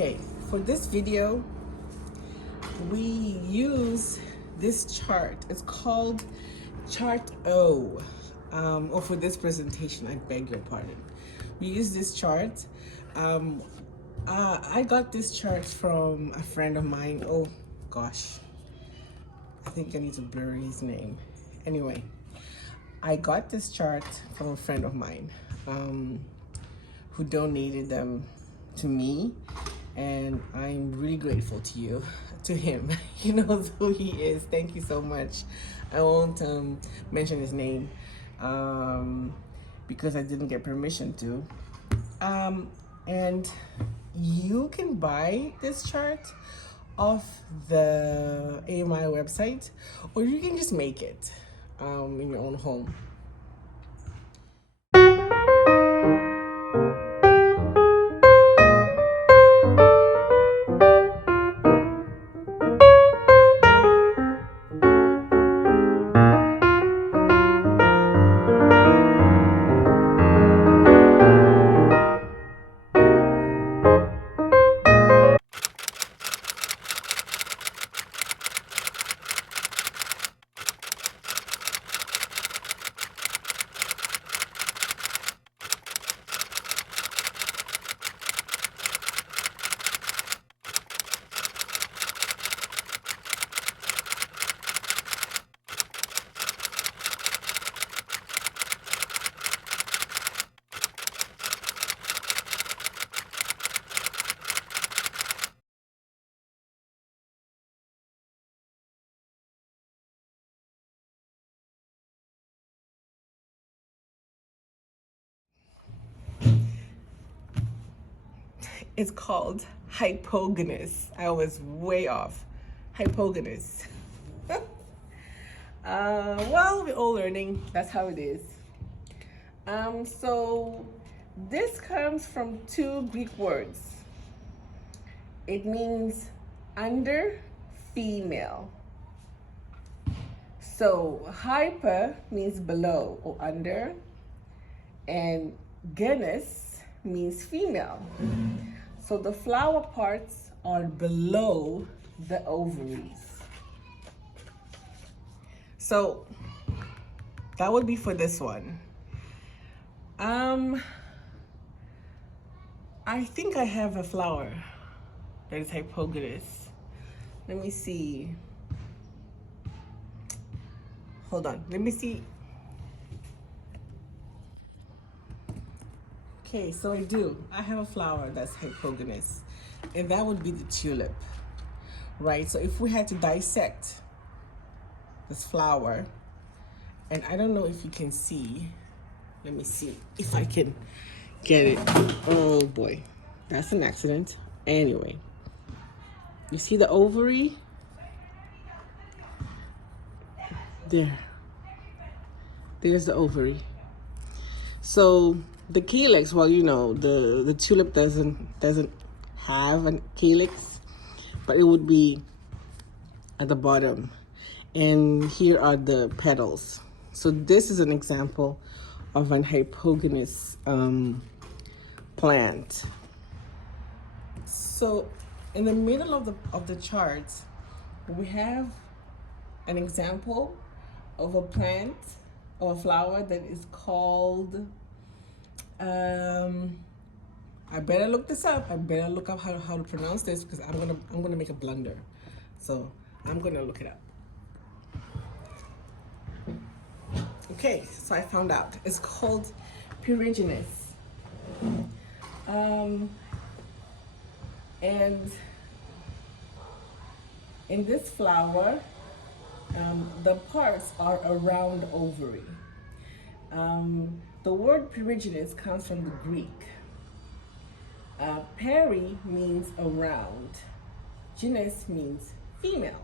Okay, for this video, we use this chart. It's called Chart O. Or for this presentation, I beg your pardon. We use this chart. I got this chart from a friend of mine. Oh gosh, I think I need to blur his name. Anyway, I got this chart from a friend of mine who donated them to me, and I'm really grateful to him. He knows who he is. Thank you so much. I won't mention his name because I didn't get permission to. And you can buy this chart off the AMI website, or you can just make it in your own home. It's called Hypogonus. I was way off. Hypogonus. Well, we're all learning. That's how it is. So this comes from two Greek words. It means under, female. So hyper means below or under, and genus means female. So the flower parts are below the ovaries. So that would be for this one. I think I have a flower that is hypogonus. Let me see. Hold on, let me see. Okay, so I do. I have a flower that's hypogonus, and that would be the tulip, right? So if we had to dissect this flower, and I don't know if you can see, let me see if I can get it. Oh boy, that's an accident. Anyway, you see the ovary? There's the ovary. So the calyx, well, you know, the tulip doesn't have a calyx, but it would be at the bottom. And here are the petals. So this is an example of an hypogonous plant. So in the middle of the chart, we have an example of a plant or a flower that is called, I better look this up. I better look up how to pronounce this, because I'm gonna make a blunder. So I'm gonna look it up. Okay, so I found out. It's called Perigenes. And in this flower, the parts are around ovary. The word Perigenes comes from the Greek. Peri means around. Genes means female.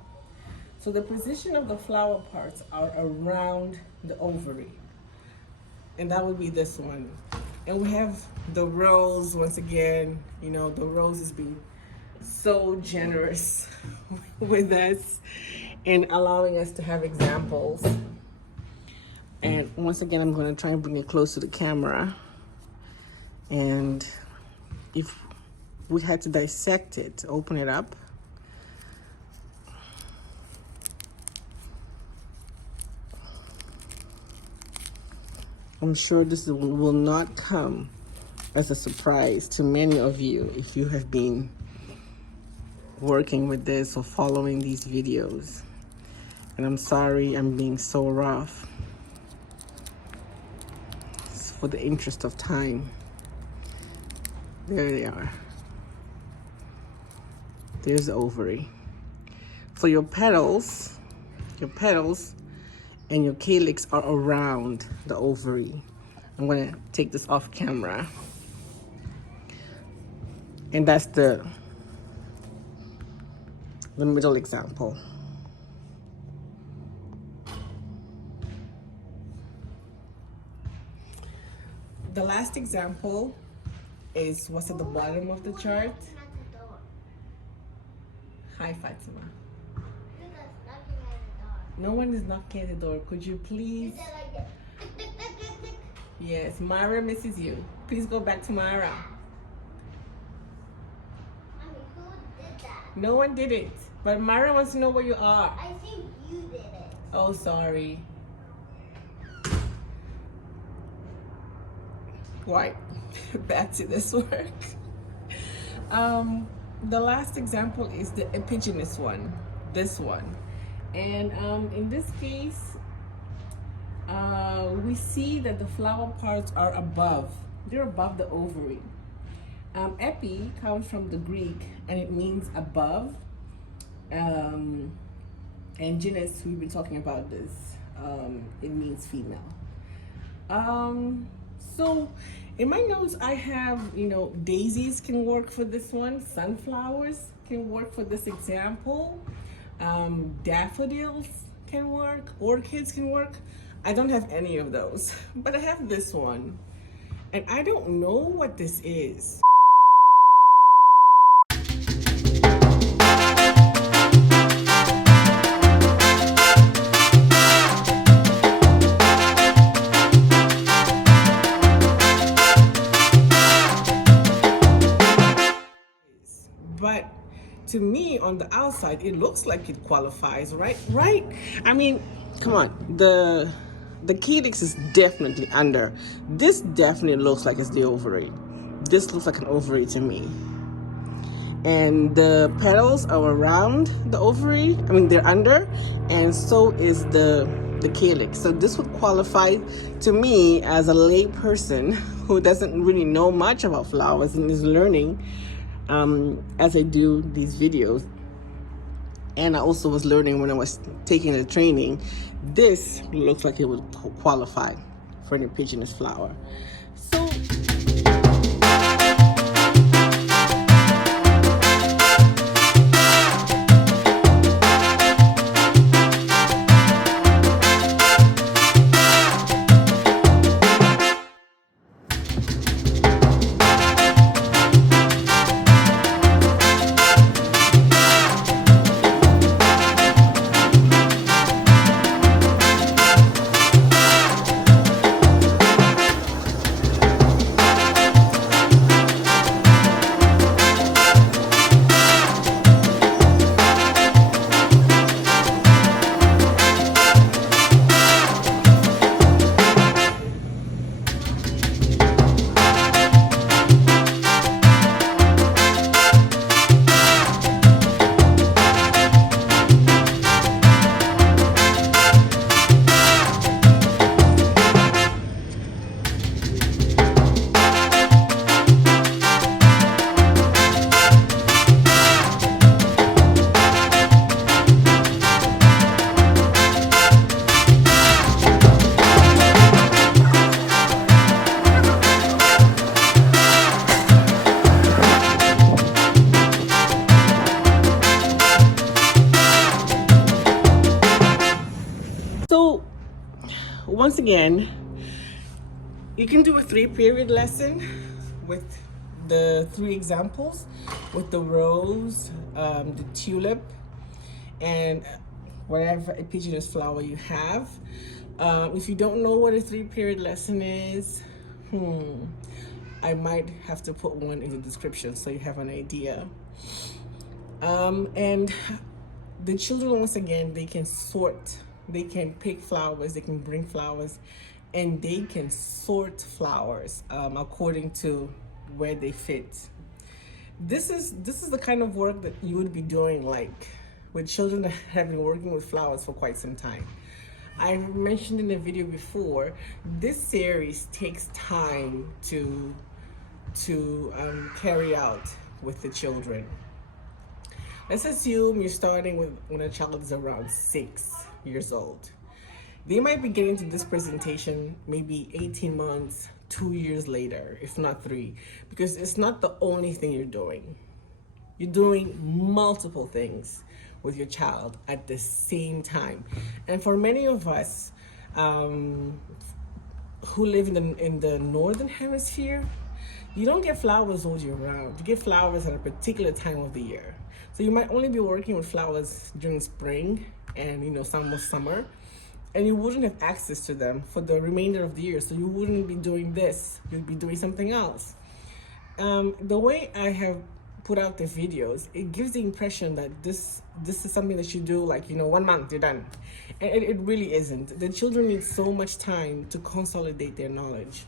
So the position of the flower parts are around the ovary. And that would be this one. And we have the rose once again. You know, the rose is being so generous with us and allowing us to have examples. And once again, I'm going to try and bring it close to the camera. And if we had to dissect it, open it up. I'm sure this will not come as a surprise to many of you if you have been working with this or following these videos. And I'm sorry I'm being so rough. It's for the interest of time. There they are. There's the ovary. So your petals and your calyx are around the ovary. I'm gonna take this off camera. And that's the middle example. The last example is what's at the bottom of the chart. Hi, Fatima. No one is knocking at the door. Could you please? Yes, Myra misses you. Please go back to Myra. No one did it. But Myra wants to know where you are. I think you did it. Oh, sorry. Right. Back to this work. The last example is the Perigenes one. This one. And in this case, we see that the flower parts are above. They're above the ovary. Epi comes from the Greek and it means above. And genes, we've been talking about this. It means female. So in my notes, I have, daisies can work for this one. Sunflowers can work for this example. Daffodils can work. Orchids can work. I don't have any of those, but I have this one. And I don't know what this is. But to me, on the outside, it looks like it qualifies, right? I mean, come on. The calyx is definitely under. This definitely looks like it's the ovary. This looks like an ovary to me. And the petals are around the ovary. I mean, they're under, and so is the calyx. So this would qualify to me as a lay person who doesn't really know much about flowers and is learning as I do these videos. And I also was learning when I was taking the training. This looks like it would qualify for an Perigenes flower. So once again, you can do a 3-period lesson with the 3 examples, with the rose, the tulip, and whatever Perigenes flower you have. If you don't know what a 3-period lesson is, I might have to put one in the description so you have an idea. And the children, once again, they can sort, they can pick flowers, they can bring flowers, and they can sort flowers according to where they fit. This is the kind of work that you would be doing, like with children that have been working with flowers for quite some time. I mentioned in the video before, this series takes time to carry out with the children. Let's assume you're starting with when a child is around 6 years old. They might be getting to this presentation maybe 18 months, 2 years later, if not 3, because it's not the only thing you're doing. You're doing multiple things with your child at the same time. And for many of us who live in the northern hemisphere, you don't get flowers all year round. You get flowers at a particular time of the year. So you might only be working with flowers during spring and some summer, and you wouldn't have access to them for the remainder of the year. So you wouldn't be doing this. You'd be doing something else. The way I have put out the videos, it gives the impression that this is something that you do like 1 month, you're done. And it really isn't. The children need so much time to consolidate their knowledge.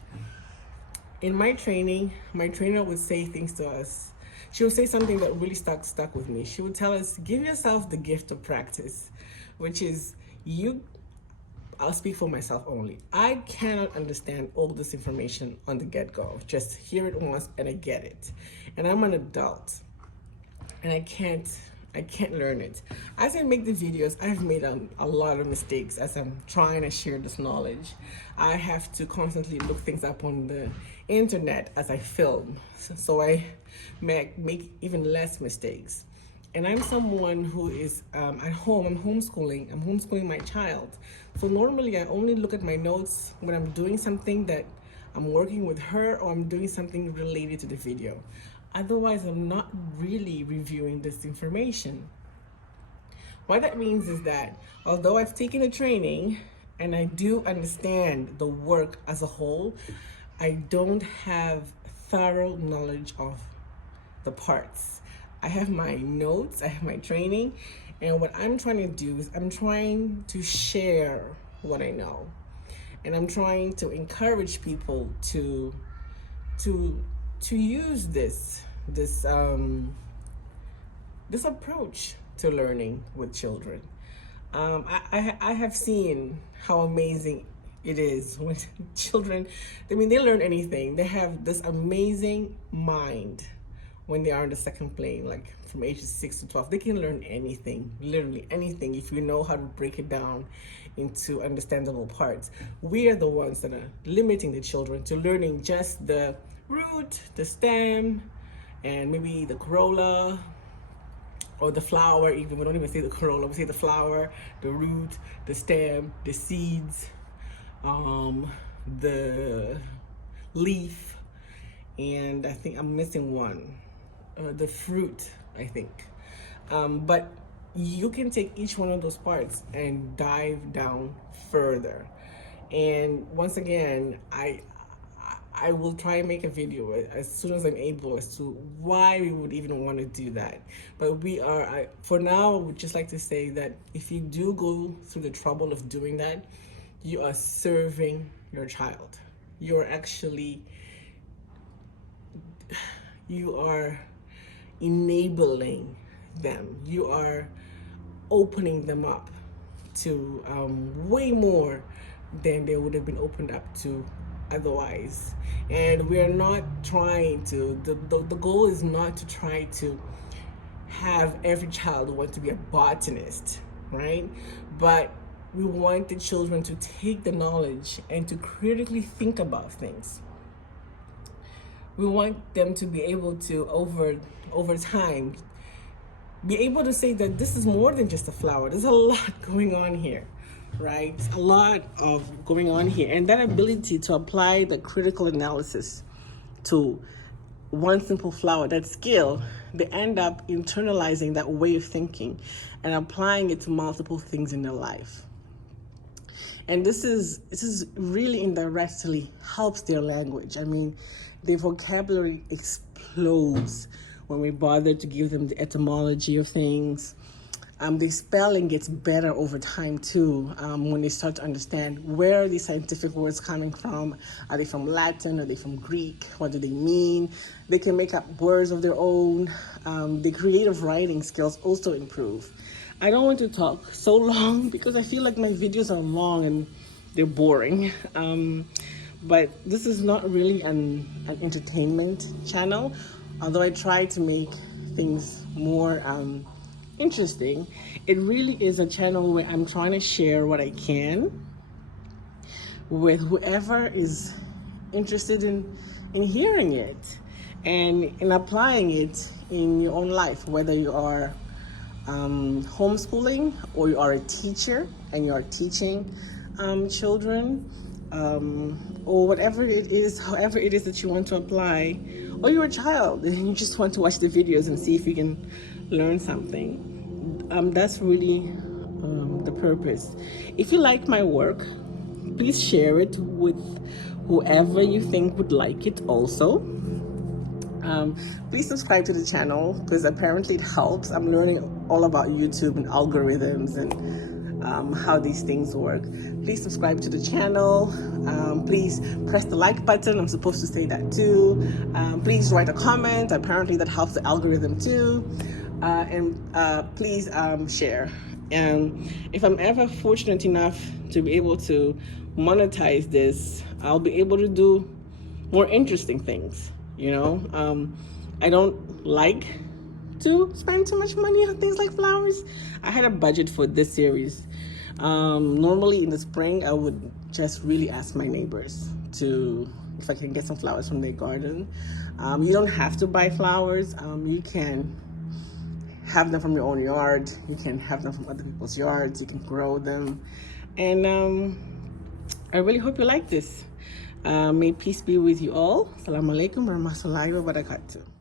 In my training, my trainer would say things to us. She would say something that really stuck with me. She would tell us, give yourself the gift of practice, which is I'll speak for myself only. I cannot understand all this information on the get-go. Just hear it once and I get it. And I'm an adult and I can't learn it. As I make the videos, I've made a lot of mistakes as I'm trying to share this knowledge. I have to constantly look things up on the internet as I film, so I make even less mistakes. And I'm someone who is at home. I'm homeschooling my child. So normally I only look at my notes when I'm doing something that I'm working with her or I'm doing something related to the video. Otherwise, I'm not really reviewing this information. What that means is that although I've taken a training and I do understand the work as a whole, I don't have thorough knowledge of the parts. I have my notes, I have my training, and what I'm trying to do is I'm trying to share what I know. And I'm trying to encourage people to use this approach to learning with children. I have seen how amazing it is when children, they learn anything. They have this amazing mind when they are in the second plane, like from ages 6 to 12. They can learn anything, literally anything, if you know how to break it down into understandable parts. We are the ones that are limiting the children to learning just the root, the stem, and maybe the corolla or the flower. Even we don't even say the corolla, we say the flower, the root, the stem, the seeds, the leaf, and I think I'm missing one, the fruit, I think. But you can take each one of those parts and dive down further. And once again, I will try and make a video as soon as I'm able as to why we would even want to do that. But for now, I would just like to say that if you do go through the trouble of doing that, you are serving your child. You are enabling them. You are opening them up to way more than they would have been opened up to otherwise. And we are not trying to, the goal is not to try to have every child want to be a botanist, right? But we want the children to take the knowledge and to critically think about things. We want them to be able to, over time, be able to say that this is more than just a flower. There's a lot going on here, right? A lot of going on here. And that ability to apply the critical analysis to one simple flower, that skill, they end up internalizing that way of thinking and applying it to multiple things in their life. And this is really indirectly helps their language. I mean, their vocabulary explodes when we bother to give them the etymology of things. The spelling gets better over time too, when they start to understand where are these scientific words coming from. Are they from Latin? Are they from Greek? What do they mean? They can make up words of their own. The creative writing skills also improve. I don't want to talk so long because I feel like my videos are long and they're boring. But this is not really an entertainment channel, although I try to make things more interesting. It really is a channel where I'm trying to share what I can with whoever is interested in hearing it and in applying it in your own life, whether you are homeschooling or you are a teacher and you are teaching children, or whatever it is, however it is that you want to apply, or you're a child and you just want to watch the videos and see if you can learn something. That's really the purpose. If you like my work, please share it with whoever you think would like it also. Please subscribe to the channel because apparently it helps. I'm learning all about YouTube and algorithms and how these things work. Please subscribe to the channel. Please press the like button. I'm supposed to say that too. Please write a comment. Apparently that helps the algorithm too. And please share. And if I'm ever fortunate enough to be able to monetize this, I'll be able to do more interesting things. You know, I don't like to spend too much money on things like flowers. I had a budget for this series. Normally in the spring, I would just really ask my neighbors if I can get some flowers from their garden. You don't have to buy flowers. You can have them from your own yard. You can have them from other people's yards. You can grow them. And I really hope you like this. May peace be with you all. Assalamu alaikum warahmatullahi wabarakatuh.